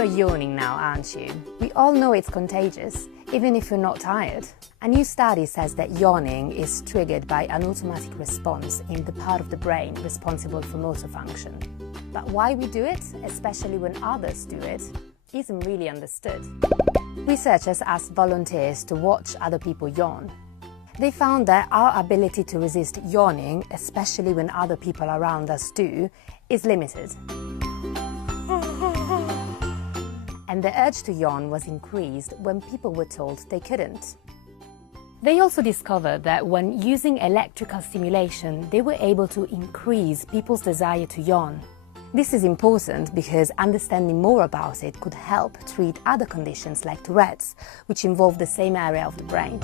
You're yawning now, aren't you? We all know it's contagious, even if you're not tired. A new study says that yawning is triggered by an automatic response in the part of the brain responsible for motor function. But why we do it, especially when others do it, isn't really understood. Researchers asked volunteers to watch other people yawn. They found that our ability to resist yawning, especially when other people around us do, is limited. And the urge to yawn was increased when people were told they couldn't. They also discovered that when using electrical stimulation, they were able to increase people's desire to yawn. This is important because understanding more about it could help treat other conditions like Tourette's, which involve the same area of the brain.